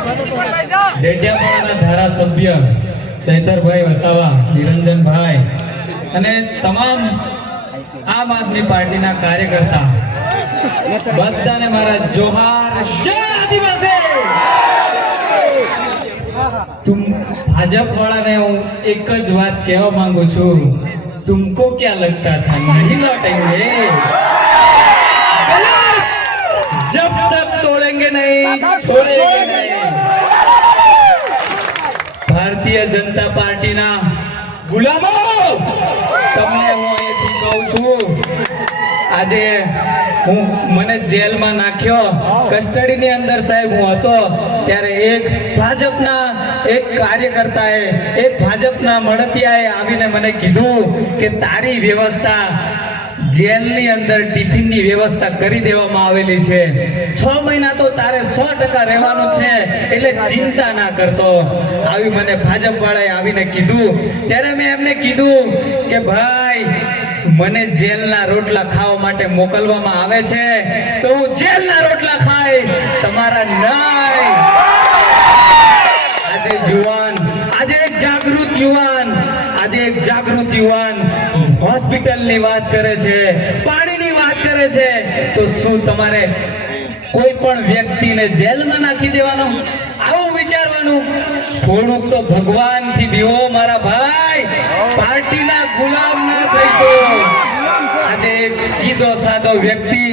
ડેડિયાપાડાના ધારાસભ્ય ચૈતરભાઈ વસાવા, નિરંજનભાઈ અને તમામ આમ આદમી પાર્ટીના કાર્યકર્તા બધાને મારા જોહાર, જય આદિવાસી। ભાજપ વાળાને હું એક જ વાત કહેવા માંગુ છું, तुमको क्या लगता था नहीं लौटेंगे? जब तक तोड़ेंगे नहीं छोड़ेंगे नहीं। भारतीय जनता पार्टी ना गुलामो, તમને હું અહીંથી કહું છું, આજે હું મને જેલમાં નાખ્યો, કસ્ટડીની અંદર સાહેબ હું હતો ત્યારે એક ભાજપના એક કાર્યકર્તાએ, એક ભાજપના મળતિયાએ આવીને મને કીધું કે તારી વ્યવસ્થા જેલની અંદર ટિફિનની વ્યવસ્થા કરી દેવામાં આવેલી છે, 6 મહિના તો તારે 100% રહેવાનું છે, એટલે ચિંતા ના કરતો। આવી મને ભાજપ વાળાએ આવીને કીધું ત્યારે મેં એમને કીધું કે ભાઈ મને જેલના રોટલા ખાવા માટે મોકલવામાં આવે છે તો હું જેલના રોટલા ખાઈ, તમારા નહીં। આજે યુવાન, આજે એક જાગૃત યુવાન, આજે એક જાગૃત યુવાન હોસ્પિટલની વાત કરે છે, પાણીની વાત કરે છે, તો શું તમારે કોઈ પણ વ્યક્તિને જેલમાં નાખી દેવાનો? આવું વિચારવાનું? થોડુંક તો ભગવાનથી બીવો મારા ભાઈ, પાર્ટીના ગુલામ ના થઈશો। આજે એક સીધો સાદો વ્યક્તિ,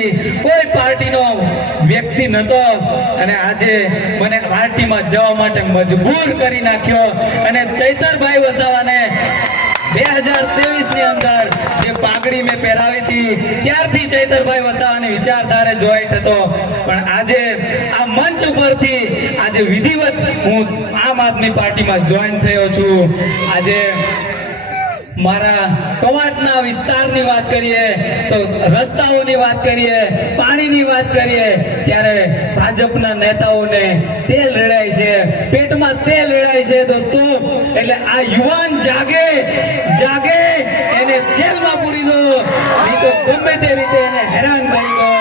કોઈ પાર્ટીનો વ્યક્તિ નતો અને આજે મને પાર્ટીમાં જવા માટે મજબૂર કરી નાખ્યો। અને ચૈતરભાઈ વસાવાને 2023 ની અંદર જે પાઘડી મેં પહેરાવી હતી ત્યારથી ચૈતરભાઈ વસાવાની વિચારધારે જોઈન્ટ હતો, પણ આજે આ મંચ ઉપરથી આજે વિધિવત હું આમ આદમી પાર્ટીમાં જોઈન્ટ થયો છું। આજે મારા કવાંટના વિસ્તારની વાત કરીએ તો રસ્તાઓની વાત કરીએ, પાણીની વાત કરીએ ત્યારે ભાજપના નેતાઓને તેલ રેડાય છે, પેટમાં તેલ રેડાય છે દોસ્તો। એટલે આ યુવાન જાગે, જાગે, એને જેલમાં પૂરી દો, નહીં તો ગમે તે રીતે એને હેરાન કરી દો।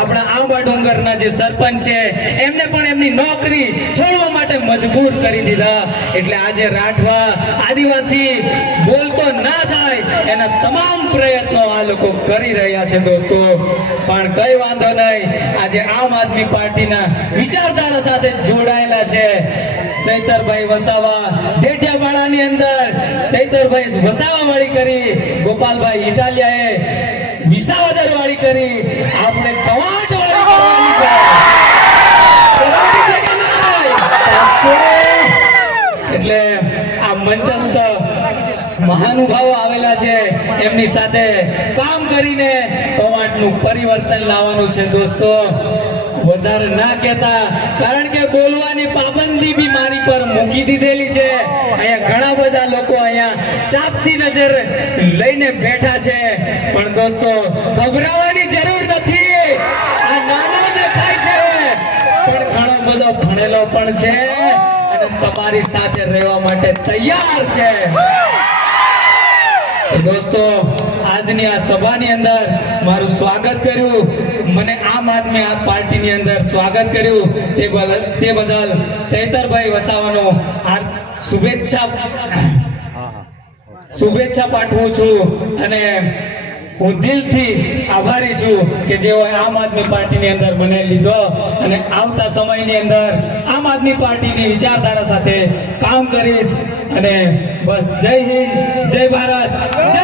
આપણા આંબા ડુંગરના જે સરપંચ છે એમને પણ એમની નોકરી છોડવા માટે મજબૂર કરી દીધા। એટલે આજે રાઠવા આદિવાસી બોલતો ના થાય એના તમામ પ્રયત્નો આ લોકો કરી રહ્યા છે દોસ્તો। પણ કઈ વાંધો નહીં, આજે આમ આદમી પાર્ટીના વિચારધારા સાથે જોડાયેલા છે ચૈતરભાઈ વસાવા, ડેડિયાપાડાની અંદર ચૈતરભાઈ વસાવા વાળી કરી, ગોપાલભાઈ ઇટાલિયાએ વિસાવદર વાળી કરી, આપણે કવાંટ વાળી કરવાની છે, કરવાની છે કે નહીં? એટલે આ મંચસ્થ મહાનુભાવો આવેલા છે, એમની સાથે કામ કરીને કવાંટનું પરિવર્તન લાવવાનું છે દોસ્તો। વધારે ના કહેતા, કારણ કે બોલવાની પાબંદી બી મારી પર મૂકી દીધેલી છે। અહીંયા ઘણા બધા લોકો અહીંયા ચાપતી નજર લઈને બેઠા છે, પણ દોસ્તો ગભરાવાની જરૂર નથી। આ નાનો દેખાય છે પણ ઘણો બધો ભણેલો પણ છે અને તમારી સાથે રહેવા માટે તૈયાર છે। દોસ્તો આજની આ સભાની અંદર મારું સ્વાગત કર્યું, મને આમ આદમી પાર્ટીની અંદર સ્વાગત કર્યું તે બદલ ચૈતરભાઈ વસાવાનો શુભેચ્છા પાઠવું છું અને હું દિલથી આભારી છું કે જેઓ આમ આદમી પાર્ટીની અંદર મને લીધો અને આવતા સમયની અંદર આમ આદમી પાર્ટીની વિચારધારા સાથે કામ કરીશ। અને બસ જય હિન્દ, જય ભારત, જય